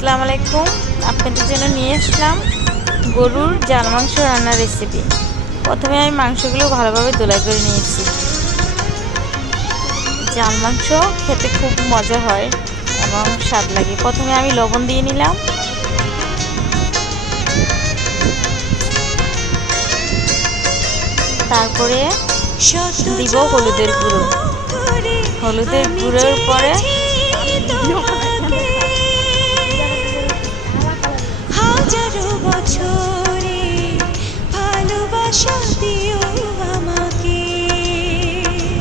আসসালামু আলাইকুম। আপনাদের জন্য নিয়ে আসলাম গরুর জাল মাংস রান্নার রেসিপি। প্রথমে আমি মাংসগুলো ভালোভাবে দোলাই করে নিয়েছি। জাল মাংস খেতে খুব মজা হয় এবং স্বাদ লাগে। প্রথমে আমি লবণ দিয়ে নিলাম, তারপরে দিব হলুদের গুঁড়ো। হলুদের গুঁড়োর পরে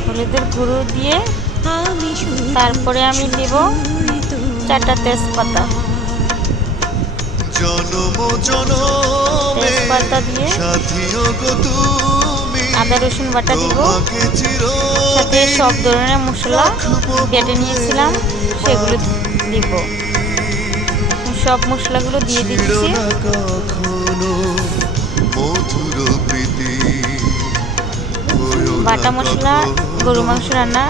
হলুদের গুঁড়ো দিয়ে তারপরে আমি দেব 4টা তেজপাতা। তেজপাতা দিয়ে আদা রসুন বাটা দিব, সাথে সব ধরনের মশলা কেটে নিয়েছিলাম সেগুলো দিব। সব মশলাগুলো দিয়ে দিচ্ছি। বাটা মশলা গরু মাংস রান্না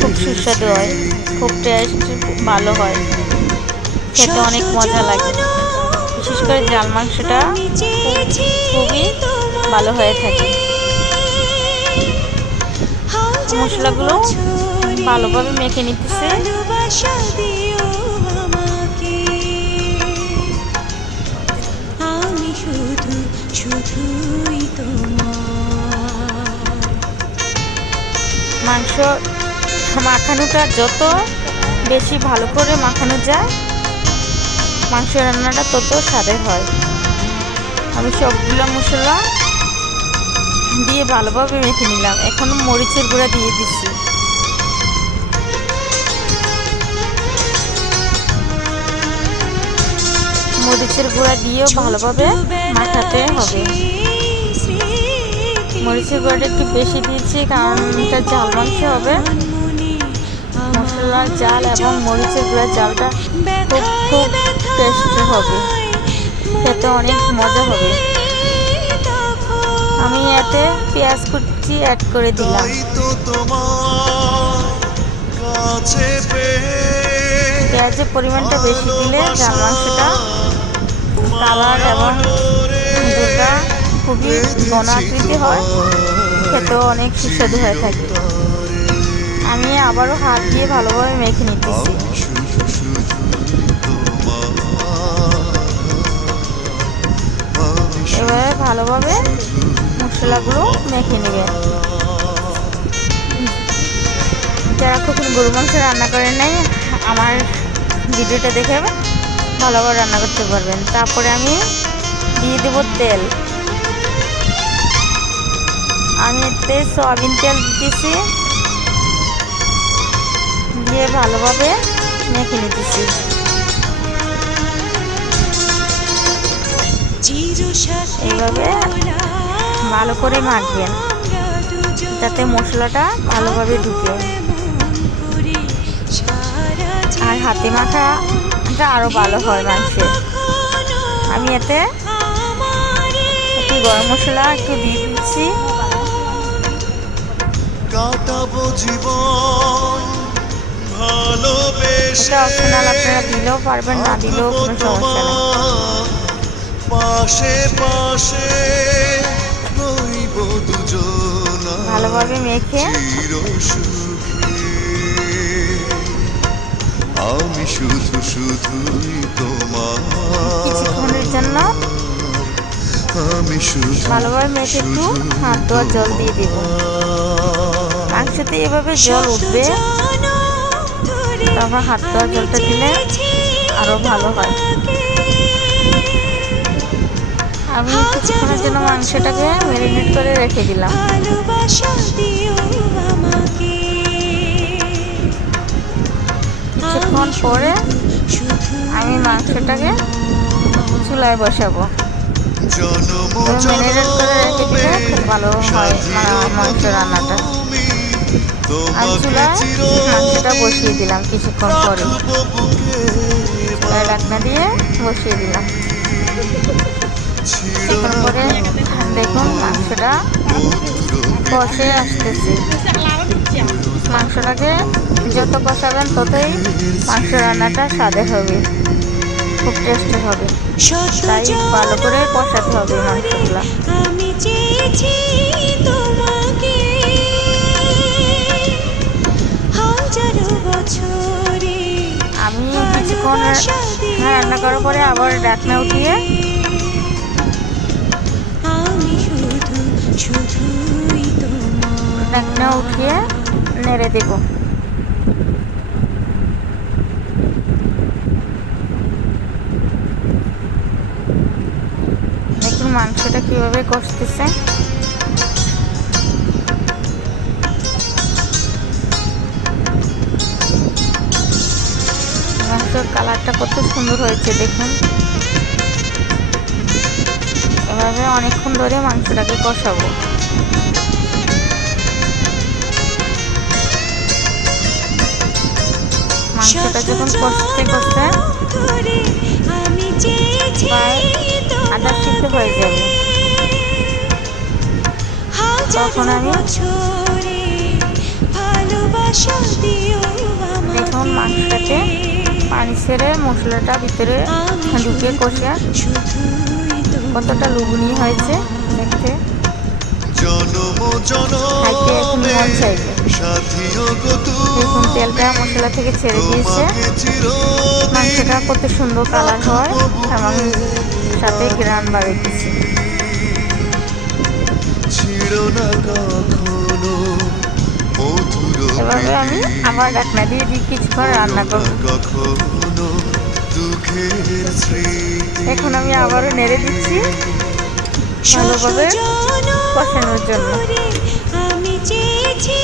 খুব সুস্বাদু হয়, খুব টেস্ট ভালো হয়, খেতে অনেক মজা লাগে। বিশেষ করে জাল মাংসটা খুবই ভালো হয়ে থাকে। মশলাগুলো ভালোভাবে মেখে নিতেছে। মাংস মাখানোটা যত বেশি ভালো করে মাখানো যায়, মাংস রান্নাটা তত স্বাদের হয়। আমি সবগুলো মশলা দিয়ে ভালোভাবে মেখে নিলাম। এখন মরিচের গুঁড়া দিয়ে দিচ্ছি। মরিচের গুঁড়া দিয়েও ভালোভাবে মাখাতে হবে। মরিচের গুঁড়াটা একটু বেশি দিয়েছি কারণ এটা জাল মাংস হবে। মশলার জাল এবং মরিচের গুঁড়ার জালটা খুব টেস্টি হবে, খেতে অনেক মজা হবে। আমি এতে পেঁয়াজ কুচি অ্যাড করে দিলাম। পেঁয়াজের পরিমাণটা বেশি দিলে জাল মাংসটা কালার এবং ঝোলটা খুবই ঘন আকৃতি হয়, খেতেও অনেক সুস্বাদু হয়ে থাকে। আমি আবারও হাত দিয়ে ভালোভাবে মেখে নিতেছি। এবারে ভালোভাবে মশলাগুলো মেখে নেবে। যারা কখন গরু মাংস রান্না করেন নাই, আমার ভিডিওটা দেখে ভালোভাবে রান্না করতে পারবেন। তারপরে আমি দিয়ে দেব তেল। আমি এতে সয়াবিন তেল দিতেছি, দিয়ে ভালোভাবে মেখে নিতেছি। এইভাবে ভালো করে মাখবেন যাতে মশলাটা ভালোভাবে ঢুকে। আর হাতে মাখাটা আরো ভালো হয় মাংসে। আমি এতে একটু গরম মশলা একটু দিয়ে দিচ্ছি। এটা অপশনাল, আপনারা দিলেও পারবেন, না দিলেও কোনো সমস্যা নেই। ভালোভাবে মেখে আমি শুধুই তোমার কিছুক্ষণের জন্য ভালোভাবে মেখে একটু হাত ধোয়ার জল দিয়ে দিব। মাংসতে এভাবে জল উঠবে, তারপর হাত ধোয়ার জলটা দিলে আরো ভালো হয়। আমি কিছুক্ষণের জন্য মাংসটাকে ম্যারিনেট করে রেখে দিলাম। কিছুক্ষণ পরে আমি মাংসটাকে চুলায় বসাবো। ম্যারিনেট করে রেখে দিলে খুব ভালো হয় মাংস রান্নাটা। আমি চুলায় মাংসটা বসিয়ে দিলাম। কিছুক্ষণ পরে ঢাকনা দিয়ে বসিয়ে দিলাম। কিছুক্ষণ পরে দেখুন মাংসটা কষে আসতেছে। মাংসটাকে যত কষাবেন ততই মাংস রান্নাটা স্বাদে হবে। খুব টেস্টি হবে। তাই ভালো করে কষাতে হবে মাংসগুলা। আমি চেয়েছি তোমাকে হাজারো বছরে, আমি কিছুক্ষণ রান্না করার পরে আবার ঢাকনা উঠিয়ে আমি শুধুই তোমার। ঢাকনা উঠিয়ে নেড়ে দেব। দেখুন মাংসটা কিভাবে কষতেছে। মাংসের কালারটা কত সুন্দর হয়েছে দেখুন। এভাবে অনেকক্ষণ ধরে মাংসটাকে কষাবো। মাংসটা যখন কষতে কষতে আমি চেয়েছি আদা সিদ্ধ হয়ে যাবে, তখন আমি দেখুন মাংসটাতে পানি ছেড়ে মশলাটা ভিতরে ঢুকে কষে কতটা লুবনি হয়েছে দেখতে। খাইতে এখন মন চাইবে। দেখুন তেলটা মশলা থেকে ছেড়ে দিয়েছে, মাংসটা কত সুন্দর কালার হয় এবং সাথে গ্রান বাড়িয়েছে। এভাবে আমি আবার ঢাকনা দিয়ে কিছুক্ষণ রান্না করব। এখন আমি আবারও নেড়ে দিচ্ছি ভালোভাবে কষানোর জন্য। আমি চেয়েছি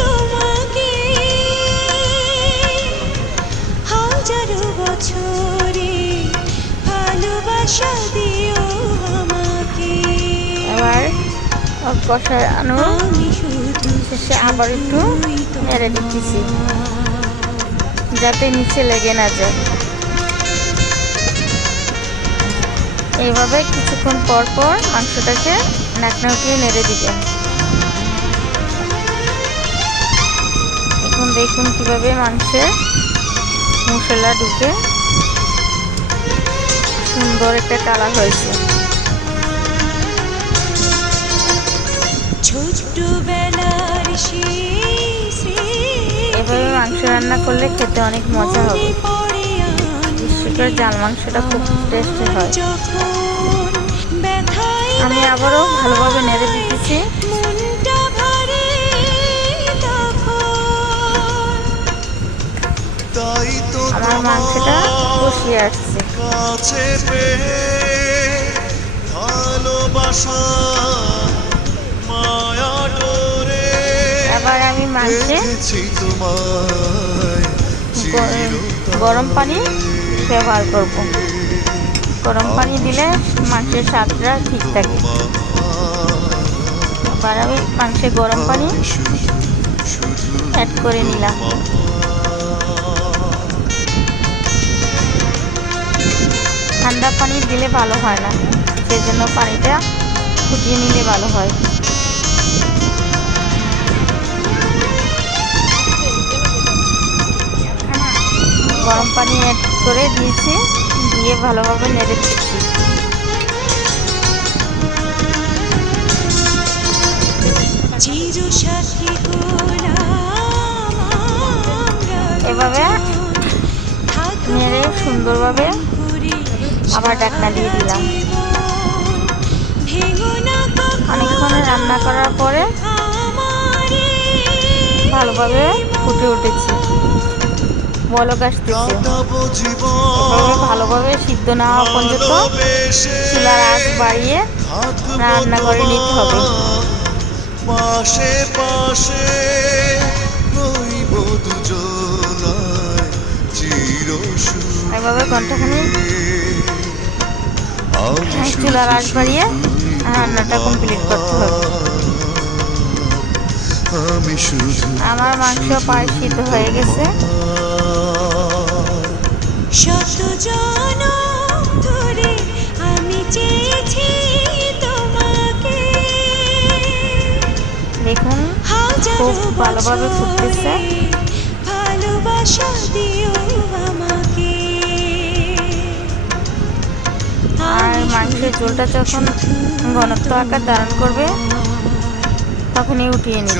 তোমাকে হাজারো বছরে, ভালোবাসা দিও আমাকে। এবার কষানো শেষে আবার একটু নেড়ে দিচ্ছি যাতে নিচে লেগে না যায়। এইভাবে কিছুক্ষণ পর পর মাংসটাকে ঢাকনা উঠিয়ে নেড়ে দিবেন। এখন দেখুন কিভাবে মাংসের মশলা ঢুকে সুন্দর একটা কালার হয়েছে। এভাবে মাংস রান্না করলে খেতে অনেক মজা হবে। বিশেষ করে জাল মাংসটা খুব টেস্টি হয়। আমি আবারও ভালোভাবে নেড়ে দিতেছি। আমার মাংসটা কষিয়ে আসছে। এবার আমি মাংসে গরম পানি ব্যবহার করব। গরম পানি দিলে মাংসের স্বাদটা ঠিক থাকে। এবার আমি মাংসে গরম পানি অ্যাড করে নিলাম। ঠান্ডা পানি দিলে ভালো হয় না, সেজন্য পানিটা ফুটিয়ে নিলে ভালো হয়। গরম পানি অ্যাড করে দিয়েছি, দিয়ে ভালোভাবে নেড়ে দিচ্ছি। এভাবে নেড়ে সুন্দরভাবে আবার ঢাকনা দিয়ে দিলাম। অনেকক্ষণ রান্না করার পরে ভালোভাবে ফুটে উঠেছে, বলক আসতেছে। এভাবে ভালোভাবে সিদ্ধ না হওয়া পর্যন্ত চুলার আঁচ বাড়িয়ে রান্না করে নিতে হবে। পাশে পাশে রইব দুজনায় চিরসুখে। এভাবে ঘন্টাখানিক চুলার আঁচ বাড়িয়ে রান্নাটা কমপ্লিট করতে হবে। আমার মাংস প্রায় সিদ্ধ হয়ে গেছে। শত জনম ধরে আমি চেয়েছি তোমাকে, দেখুন খুব ভালোভাবে ফুটতেছে। ভালোবাসা দিও আমাকে। মাংসের ঝোলটা যখন ঘনত্ব আকার ধারণ করবে তখনই উঠিয়ে নিব।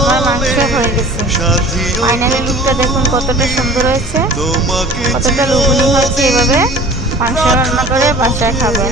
আমার মাংস হয়ে গেছে। ফাইনালি লুকটা দেখুন কতটা সুন্দর হয়েছে, কতটা লোভনীয় হয়েছে। এভাবে মাংস রান্না করে বাসায় খাবেন।